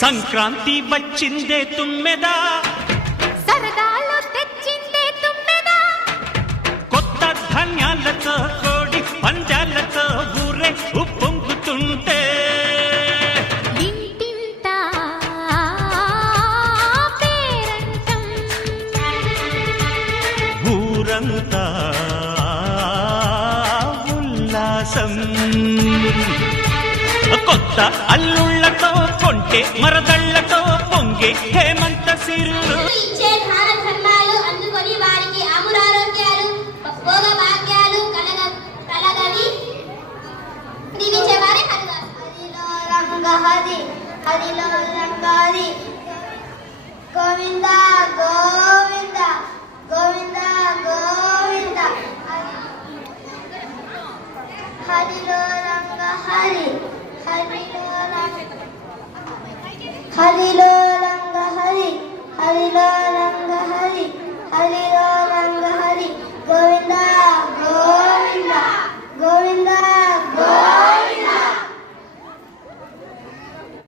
సంక్రాంతి వచ్చిందే తుమ్మెదా, సరదాలు తెచ్చిందే తుమ్మెదా, కొత్త ధాన్యాలతో కోడి పంజాలతో ఊరే ఉప్పొంగుతుంటే ఇంటింటా పేరంటం, ఊరంతా ఉల్లాసం. కొత్త అల్లుళ్లతో కొంటే మరదళ్లతో పొంగే హేమంత సిరులు. ఇచ్చే దాన ధర్మాలు అందుకొని వారికి ఆమురారోగ్యాలు భోగ భాగ్యాలు కలగవి దీవించేవారే హరిదాస్. హరిలో రంగ హరి హరిలో రంగ హరి గోవింద గోవింద గోవింద గోవింద హరిలో రంగ హరి హరిలో రంగ హరిలో